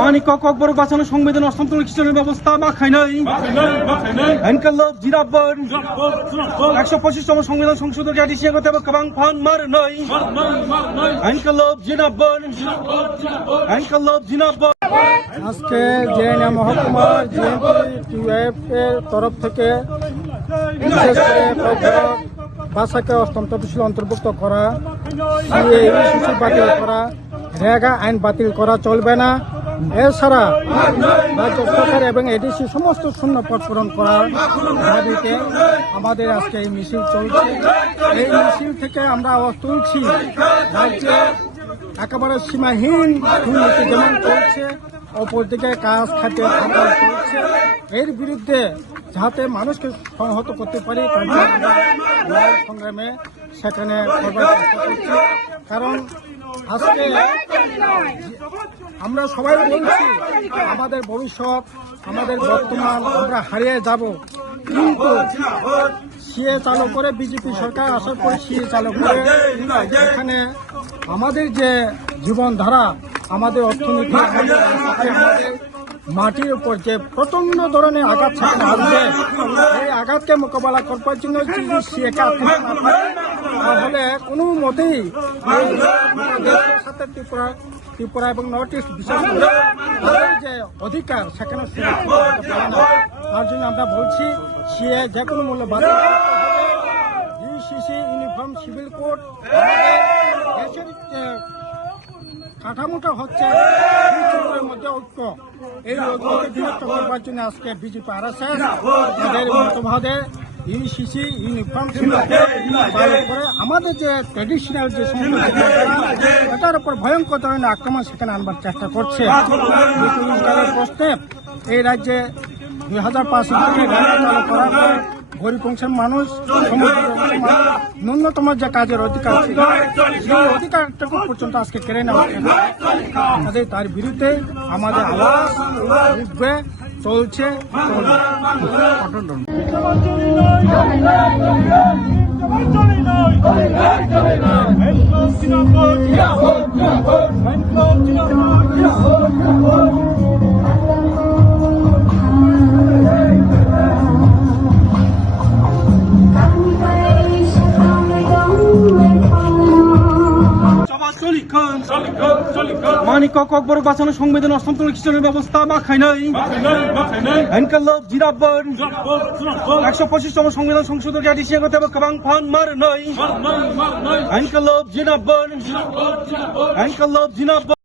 মানিক ককবর বাঁচানো সংবিধান হস্তান্তর খ্রিস্টানের ব্যবস্থা মাখাই নাই এনকাল্লভ জিরাবন 125তম সংবিধান সংশোধন এডিশন করতে হবে কবাং ফান মার নাই এনকাল্লভ জিরাবন আজকে জেএনএ মহকুমা জিএনপিটিউএফ এর তরফ থেকে বিশেষ করে ভাষাকে হস্তান্তরশীল অন্তর্ভুক্ত করা, সিএ বাতিল করা, রেগা আইন বাতিল করা চলবে না। এছাড়া রাজ্য সরকার এবং এডিসি সমস্ত শূন্য পদ পূরণ করার দাবিতে আমাদের আজকে এই মিছিল চলছে। এই মিছিল থেকে আমরা আওয়াজ তুলছি, রাজ্যে একেবারে সীমাহীন দুর্নীতি যেমন চলছে, অপরদিকে কাজ খাতে হরতাল চলছে, এর বিরুদ্ধে যাতে মানুষকে সংহত করতে পারি লড়াই সংগ্রামে সেখানে করবার চেষ্টা করছি। কারণ আজকে আমরা সবাই বলছি আমাদের ভবিষ্যৎ, আমাদের বর্তমান আমরা হারিয়ে যাব, কিন্তু সিএ চালু করে বিজেপি সরকার আসার পরে সিএ চালু করে এখানে আমাদের যে জীবনধারা, আমাদের অর্থনীতি, আমাদের মাটির উপর যে প্রচন্ড ধরনের আঘাত সেখানে আসবে, এই আঘাতকে মোকাবেলা করবার জন্য যদি সিএকে তাহলে কোনো মতেই দেশের সাথে ত্রিপুরা এবং নর্থ ইস্ট বিশেষ করে তাদের যে অধিকার সেখানে সুরক্ষিত করতে পারে না। তার জন্য আমরা বলছি সিএ যে কোনো মূল্য বাতিল করতে হবে। ইউসিসি ইউনিফর্ম সিভিল কোড দেশের কাঠামোটা হচ্ছে মধ্যে ঐক্য, এই ঐক্যকে বিরক্ত করবার জন্য আজকে বিজেপি আরএসএস তাদের মতবাদে ইউসিসি ইউনিফর্ম করে আমাদের যে ট্রেডিশনাল যে সমস্ত এটার উপর ভয়ঙ্কর ধরনের আক্রমণ সেখানে আনবার চেষ্টা করছে। প্রশ্নে এই রাজ্যে 2005 সালে চালু করার পর গরিব অংশের মানুষ, ন্যূনতম যে কাজের অধিকার ছিল সেই অধিকারটুকু পর্যন্ত আজকে কেড়ে নেওয়া হচ্ছে। তার বিরুদ্ধে আমাদের আওয়াজ উঠবে, চলছে। মানিক ককবর বাঁচানো সংবিধান হস্তান্তর খ্রিস্টানের ব্যবস্থা মাখাই নাই এনকাল্লভ জিরাবন 125তম সংবিধান সংশোধন এডিশন করতে হবে কবাং ফান মার নাই এনকাল্লভ জিরাবন